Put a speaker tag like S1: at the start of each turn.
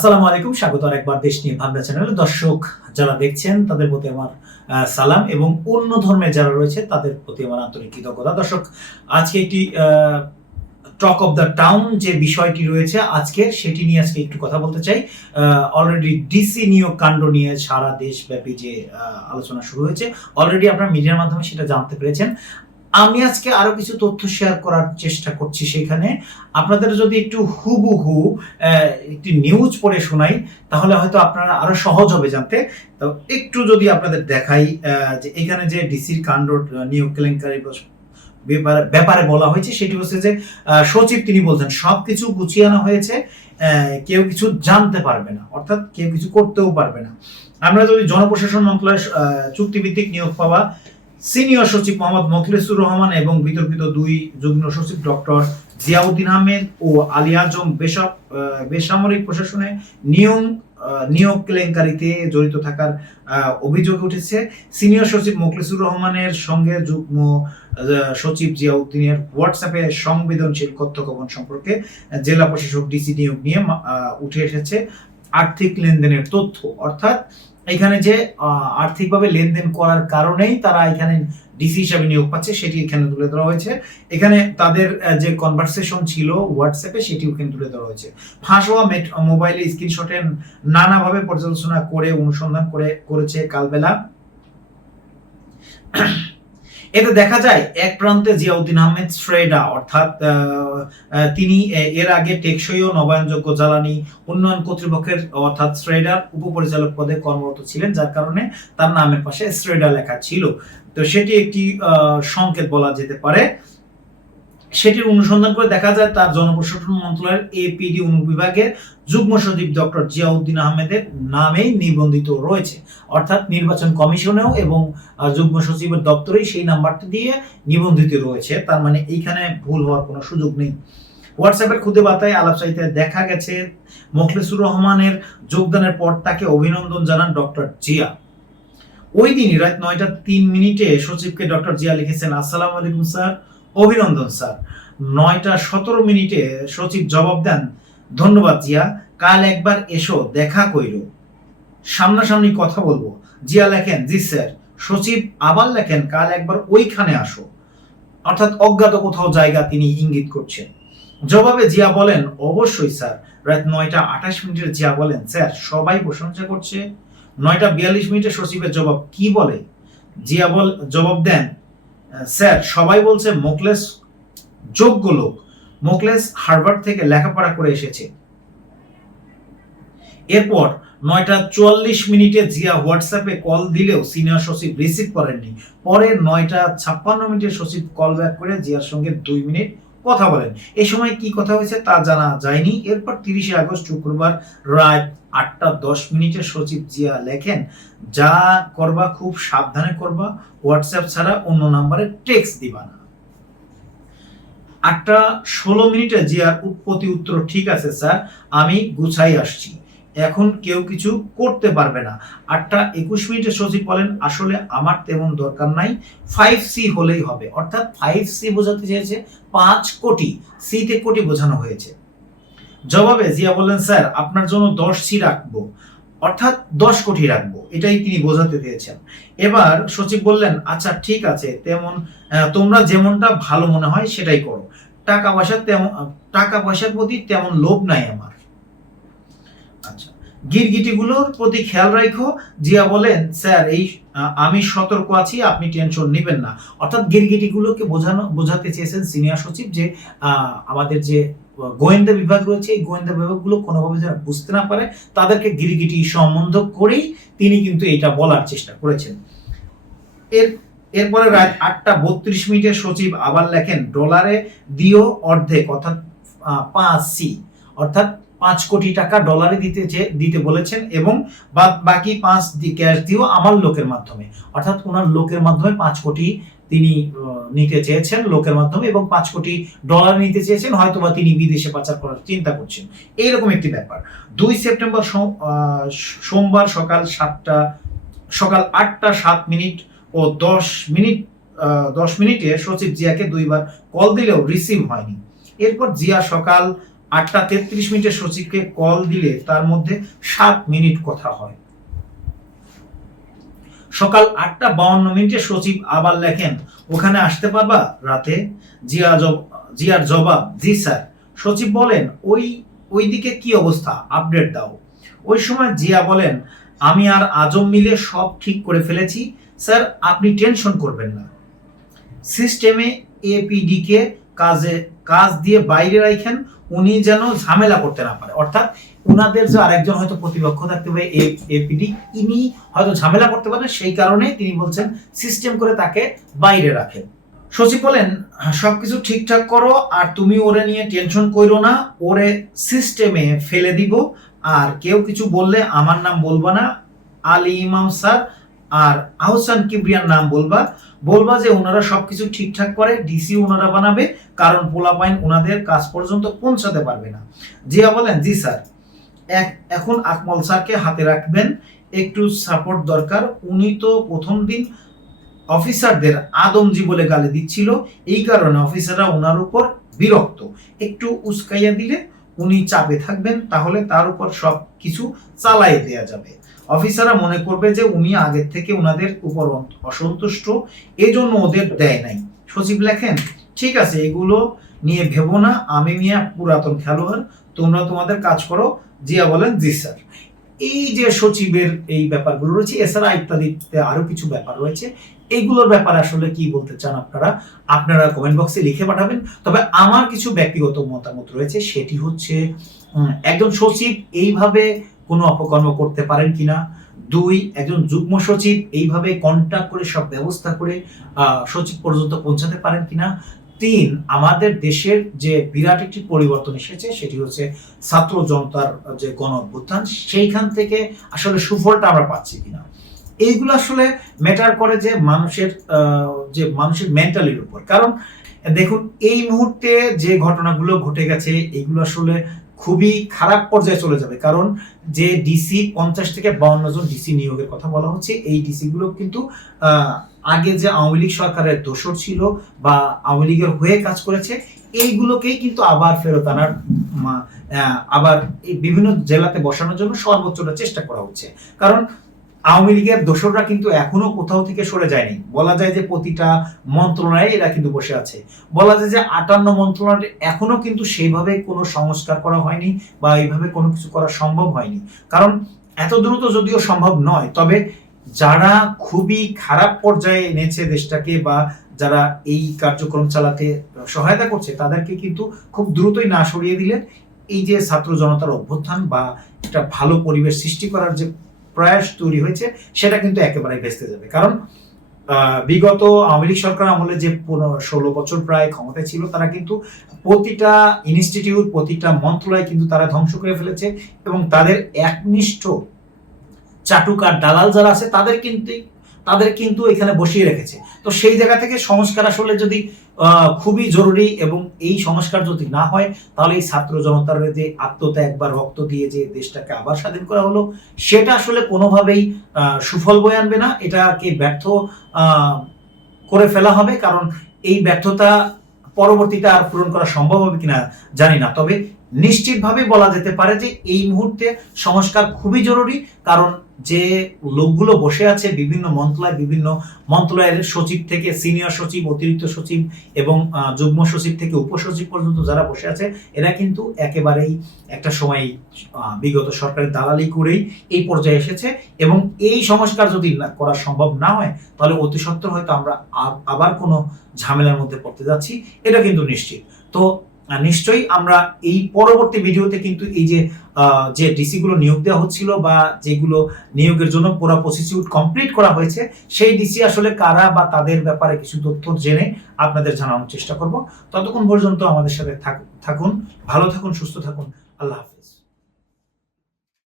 S1: আসসালামু আলাইকুম, স্বাগত আর একবার দেশ নিয়ে ভাবনা চ্যানেলে। দর্শক যারা দেখছেন, তাদের প্রতি আমার সালাম এবং অন্য ধর্মের যারা রয়েছে, তাদের প্রতি আমার আন্তরিক কৃতজ্ঞতা। দর্শক, আজকে একটি টক অফ দ্য টাউন যে বিষয়টি রয়েছে আজকে, সেটি নিয়ে আজকে একটু কথা বলতে চাই। অলরেডি ডিসি নিয়োগ কাণ্ড নিয়ে সারা দেশব্যাপী যে আলোচনা শুরু হয়েছে অলরেডি আপনারা মিডিয়ার মাধ্যমে সেটা জানতে পেরেছেন। আমি আজকে আরও কিছু তথ্য শেয়ার করার চেষ্টা করছি সেখানে। আপনাদের যদি একটু হুবহু একটি নিউজ পড়ে শোনাই, তাহলে হয়তো আপনারা আরও সহজ হবে জানতে। তো একটু যদি আপনাদের দেখাই যে এখানে যে ডিসির কাণ্ড নিয়োগ কেলেঙ্কারি ব্যাপারে- বলা হয়েছে, সেটি হচ্ছে যে সচিব তিনি বলছেন, সবকিছু গুছিয়ে আনা হয়েছে কেউ কিছু জানতে পারবে না, অর্থাৎ কেউ কিছু করতেও পারবে না। আমরা যদি জনপ্রশাসন মন্ত্রণালয়ের চুক্তিভিত্তিক নিয়োগ পাওয়া সিনিয়র সচিব মোহাম্মদ মখলেসুর রহমান এবং বিতর্কিত দুই যুগ্ম সচিব ডক্টর জিয়াউদ্দিন আহমেদ ও আলী আজম বেসামরিক প্রশাসনে নিয়ম নিয়োগ কেলেঙ্কারিতে জড়িত থাকার অভিযোগ উঠেছে। সিনিয়র সচিব মোখলেসুর রহমানের সঙ্গে যুগ্ম সচিব জিয়াউদ্দিনের হোয়াটসঅ্যাপে সংবেদনশীল তথ্য গোপন সম্পর্কে জেলা প্রশাসক ডিসি নিয়োগ নিয়ে উঠে এসেছে। আর্থিক লেনদেনের তথ্য, অর্থাৎ এখানে যে আর্থিকভাবে লেনদেন করার কারণেই তারা এখানে ডিসি হিসাবে নিয়োগ পাচ্ছে, সেটি এখানে তুলে ধরা হয়েছে। এখানে তাদের যে কনভারসেশন ছিল হোয়াটসঅ্যাপে সেটিও এখানে তুলে ধরা হয়েছে। ফাঁস হওয়া মোবাইলে স্ক্রিনশটে নানাভাবে পর্যালোচনা করে, অনুসন্ধান করে, করেছে কালবেলা। এতে দেখা যায়, এক প্রান্তে জিয়াউদ্দিন আহমেদ শ্রেডা, অর্থাৎ তিনি এর আগে টেকসই ও নবায়নযোগ্য জ্বালানি উন্নয়ন কর্তৃপক্ষের, অর্থাৎ শ্রেডার উপপরিচালক পদে কর্মরত ছিলেন, যার কারণে তার নামের পাশে শ্রেডা লেখা ছিল। তো সেটি একটি সংকেত বলা যেতে পারে। সেটির অনুসন্ধান করে দেখা যায় তার জনপ্রশাসন মন্ত্রণালয়ের এপিডি অনুবিভাগের যুগ্ম সচিব ডক্টর জিয়াউদ্দিন আহমেদের নামেই নিবন্ধিত রয়েছে। অর্থাৎ নির্বাচন কমিশনেও এবং যুগ্ম সচিবের দপ্তরেই সেই নাম্বারটি দিয়ে নিবন্ধিত রয়েছে। তার মানে এইখানে ভুল হওয়ার কোনো সুযোগ নেই। হোয়াটসঅ্যাপের খুদে বার্তায় আলাপসাইতে দেখা গেছে, মোখলেসুর রহমানের যোগদানের পর তাকে অভিনন্দন জানান ডক্টর জিয়া। ওই দিনই রাত নয়টা তিন মিনিটে সচিবকে ডক্টর জিয়া লিখেছেন, আসসালামু আলাইকুম স্যার। অভিনন্দন, স্যার। নয়টা সতেরো মিনিটে সচিব জবাব দেন, ধন্যবাদ জিয়া, কাল একবার এসো, দেখা কইর। সামনাসামনি কথা বলব। জিয়া লেখেন, জি স্যার। সচিব আবার লেখেন, কাল একবার ওইখানে আসো। অর্থাৎ অজ্ঞাত কোথাও জায়গা তিনি ইঙ্গিত করছেন। জবাবে জিয়া বলেন, অবশ্যই স্যার। রাত নয়টা আঠাশ মিনিটের জিয়া বলেন, স্যার, সবাই প্রশংসা করছে। নয়টা বিয়াল্লিশ মিনিটে সচিবের জবাব কি বলে? জিয়া বল জবাব দেন স্যার, সবাই বলছে মোকলেস যোগ্য লোক। মোকলেস হার্ভার্ড থেকে লেখাপড়া করে এসেছে। এরপর নয়টা চুয়াল্লিশ মিনিটে জিয়া হোয়াটসঅ্যাপে কল দিলেও সিনিয়র সচিব রিসিভ করেননি। পরে নয়টা ছাপ্পান্ন মিনিটে সচিব কল ব্যাক করে জিয়ার সঙ্গে দুই মিনিট কথা বলেন। এই সময় কি কথা হয়েছে তা জানা যায়নি। এরপর তিরিশে আগস্ট শুক্রবার রাত আটটা দশ মিনিটে সচিব জিয়া লেখেন, যা করবা খুব সাবধানে করবা হোয়াটসঅ্যাপ ছাড়া অন্য নাম্বারে টেক্সট দিবা না। আটটা ষোলো মিনিটে জিয়ার প্রতি উত্তর ঠিক আছে স্যার, আমি গুছাই আসছি। এখন কেউ কিছু করতে পারবে না। আটটা একুশ মিনিটে সচিব বলেন, আসলে আমার তেমন দরকার নাই ফাইভ সি হলেই হবে। অর্থাৎ ফাইভ সি বোঝাতে চেয়েছে পাঁচ কোটি সিতে কোটি বোঝানো হয়েছে। জবাবে জিয়া বললেন, স্যার, আপনার জন্য দশ সি রাখব। অর্থাৎ দশ কোটি রাখব। এটাই তিনি বোঝাতে চেয়েছেন। এবার সচিব বললেন আচ্ছা ঠিক আছে, তেমন তোমরা যেমনটা ভালো মনে হয় সেটাই করো। টাকা পয়সা তেমন, টাকা পয়সার প্রতি তেমন লোভ নাই আমার। আচ্ছা গিরগিটিগুলোর প্রতি খেয়াল রাখো জিয়া বলেন, স্যার, এই আমি সতর্ক আছি, আপনি টেনশন নেবেন না। অর্থাৎ গিরগিটিগুলোকে বোঝানো, বোঝাতে চেয়েছেন সিনিয়র সচিব যে আমাদের যে গোয়েন্দা বিভাগ রয়েছে, এই গোয়েন্দা বিভাগগুলো কোনোভাবে যারা বুঝতে না পারে, তাদেরকে গিরিগিটি সম্বন্ধ করেই তিনি কিন্তু এটা বলার চেষ্টা করেছেন। এর, এরপরে রাত আটটা বত্রিশ মিনিটে সচিব আবার লেখেন, ডলারে দিও অর্ধেক, অর্থাৎ পাঁচ সি, অর্থাৎ পাঁচ কোটি টাকা ডলারে দিতে দিতে বলেছেন এবং বাকি পাঁচ ক্যাশ দিও আমার লোকের মাধ্যমে, অর্থাৎ ওনার লোকের মাধ্যমে পাঁচ কোটি তিনি নিতে চেয়েছেন লোকের মাধ্যমে এবং পাঁচ কোটি ডলার নিতে চেয়েছেন, হয়তোবা তিনি বিদেশে পাচার করার চিন্তা করছেন। এইরকম একটি ব্যাপার। দুই সেপ্টেম্বর সোমবার সকাল সাতটা, সকাল আটটা সাত মিনিট ও দশ মিনিট দশ মিনিটে সচিব জিয়াকে দুইবার কল দিলেও রিসিভ হয়নি। এরপর জিয়া সকাল আটটা তেত্রিশ মিনিটে সচিবকে কল দিলে তার মধ্যে সাত মিনিট কথা হয়। সকাল আটটা বাউন্ন মিনিটে সচিব আবার লেখেন, ওখানে আসতে পারবা? রাতে জিয়া জব- জিয়ার জবাব, জি স্যার। সচিব বলেন, ওই, ওইদিকে কি অবস্থা? আপডেট দাও। ওই সময় জিয়া বলেন, আমি আর আজম মিলে সব ঠিক করে ফেলেছি। স্যার, আপনি টেনশন করবেন না। সিস্টেমে এপিডি কে কাজে, কাজ দিয়ে বাইরে রাখেন উনি যেন ঝামেলা করতে না পারে। অর্থাৎ উনাদের যে আরেকজন হয়তো প্রতিপক্ষ থাকতে পারে এপিডি, ইনি হয়তো ঝামেলা করতে পারেন, সেই কারণে তিনি বলছেন সিস্টেম করে তাকে বাইরে রাখেন। সচিব বলেন, সবকিছু ঠিকঠাক করো, আর তুমি ওরে নিয়ে টেনশন করো না, ওরে সিস্টেমে ফেলে দিব, আর কেউ কিছু বললে আমার নাম বলবা না, আলী ইমাম স্যার আর আহসান কিবরিয়ার নাম বলবা। বলবা যে ওনারা সবকিছু ঠিকঠাক করে ডিসি ওনারা বানাবে, কারণ পোলাপাইন ওনাদের কাজ পর্যন্ত পৌঁছাতে পারবে না। জিয়া বলেন, জি স্যার। এক- এখন আকমল স্যারকে হাতে রাখবেন। একটু সাপোর্ট দরকার। উনি তো প্রথম দিন অফিসারদের আদমজি বলে গালি দিচ্ছিল। এই কারণে অফিসাররা ওনার উপর বিরক্ত। একটু উস্কাইয়া দিলে উনি চাপে থাকবেন, তাহলে তার উপর সব কিছু চালাই দেয়া যাবে। অফিসাররা মনে করবে যে উনি আগের থেকে ওনাদের উপর অসন্তুষ্ট। এজন্য ওদের দেয় নাই। সচিব লেখেন, ঠিক আছে, এগুলো নিয়ে ভেবো না, আমি মিয়া পুরাতন খেলোয়াড়, তোমরা তোমাদের কাজ করো, জিয়া বলেন, জি স্যার। এই যে সচিবের এই ব্যাপারগুলো রয়েছে, এছাড়া ইত্যাদিতে আরও কিছু ব্যাপার রয়েছে এইগুলোর ব্যাপারে আসলে কি বলতে চান আপনারা? আপনারা কমেন্ট বক্সে লিখে পাঠাবেন। তবে আমার কিছু ব্যক্তিগত মতামত রয়েছে, সেটি হচ্ছে একজন সচিব এইভাবে কোনো অপকর্ম করতে পারেন কিনা? দুই, একজন যুগ্ম সচিব এইভাবে কন্ট্যাক্ট করে সব ব্যবস্থা করে সচিব পর্যন্ত পৌঁছাতে পারেন কিনা? তিন আমাদের দেশের যে বিরাট একটি পরিবর্তন এসেছে, সেটি হচ্ছে ছাত্র জনতার যে গণ অভ্যুত্থান সেইখান থেকে আসলে সুফলটা আমরা পাচ্ছি কিনা। এইগুলো আসলে ম্যাটার করে যে মানুষের যে মানুষের মেন্টালির উপর। কারণ দেখুন, এই মুহূর্তে যে ঘটনাগুলো ঘটে গেছে, এগুলো আসলে খুবই খারাপ পর্যায়ে চলে যাবে। কারণ যে ডিসি পঞ্চাশ থেকে বাউন্ন জন ডিসি নিয়োগের কথা বলা হচ্ছে, এই ডিসি গুলো কিন্তু আগে যে আওয়ামী লীগ সরকারের দোষর ছিল বা আওয়ামী লীগের হয়ে কাজ করেছে, এইগুলোকেই কিন্তু আবার ফেরত আনার আবার বিভিন্ন জেলাতে বসানোর জন্য সর্বোচ্চটা চেষ্টা করা হচ্ছে। কারণ আওয়ামী লীগের দোসররা কিন্তু এখনও কোথাও থেকে সরে যায়নি। বলা যায় যে প্রতিটা মন্ত্রণালয়ে এরা কিন্তু বসে আছে। বলা যায় যে আটান্ন মন্ত্রণালয় এখনও কিন্তু সেইভাবে কোনো সংস্কার করা হয়নি বা এইভাবে কোনো কিছু করা সম্ভব হয়নি। কারণ এত দ্রুত যদিও সম্ভব নয়, তবে যারা খুবই খারাপ পর্যায়ে এনেছে দেশটাকে বা যারা এই কার্যক্রম চালাতে সহায়তা করছে, তাদেরকে কিন্তু খুব দ্রুতই না সরিয়ে দিলে এই যে ছাত্র জনতার অভ্যুত্থান বা একটা ভালো পরিবেশ সৃষ্টি করার যে প্রয়াস তৈরি হয়েছে, সেটা কিন্তু একেবারে ভেস্তে যাবে। কারণ বিগত আওয়ামী লীগ সরকার আমলে যে ষোলো বছর প্রায় ক্ষমতায় ছিল, তারা কিন্তু প্রতিটা ইনস্টিটিউট, প্রতিটা মন্ত্রণালয় কিন্তু তারা ধ্বংস করে ফেলেছে এবং তাদের একনিষ্ঠ চাটুকার দালাল যারা আছে, তাদের কিন্তু তাদের কিন্তু এখানে বসিয়ে রেখেছে। তো সেই জায়গা থেকে সংস্কার আসলে যদি খুবই জরুরি এবং এই সংস্কার যদি না হয়, তাহলে এই ছাত্র জনতার যে আত্মত্যাগ বা রক্ত দিয়ে যে দেশটাকে আবার স্বাধীন করা হলো, সেটা আসলে কোনোভাবেই সুফল বয়ে আনবে না। এটাকে ব্যর্থ করে ফেলা হবে কারণ এই ব্যর্থতা পরবর্তীতে আর পূরণ করা সম্ভব হবে কিনা জানি না। তবে নিশ্চিতভাবে বলা যেতে পারে যে এই মুহূর্তে সংস্কার খুবই জরুরি কারণ যে লোকগুলো বসে আছে বিভিন্ন মন্ত্রণালয়, বিভিন্ন মন্ত্রণালয়ের সচিব থেকে, সিনিয়র সচিব, অতিরিক্ত সচিব এবং যুগ্ম সচিব থেকে উপসচিব পর্যন্ত যারা বসে আছে, এরা কিন্তু একেবারেই একটা সময় বিগত সরকারের দালালি করেই এই পর্যায়ে এসেছে এবং এই সংস্কার যদি করা সম্ভব না হয়, তাহলে অতি সত্ত্বর হয়তো আমরা আবার কোনো ঝামেলার মধ্যে পড়তে যাচ্ছি, এটা কিন্তু নিশ্চিত। তো নিশ্চয়ই আমরা এই পরবর্তী ভিডিওতে কিন্তু এই যে যে ডিসিগুলো নিয়োগ দেওয়া হচ্ছিল বা যেগুলো নিয়োগের জন্য পুরো প্রসিডিউট কমপ্লিট করা হয়েছে, সেই ডিসি আসলে কারা বা তাদের ব্যাপারে কিছু তথ্য জেনে আপনাদের জানানোর চেষ্টা করব। ততক্ষণ পর্যন্ত আমাদের সাথে থাক- থাকুন, ভালো থাকুন, সুস্থ থাকুন। আল্লাহ হাফিজ।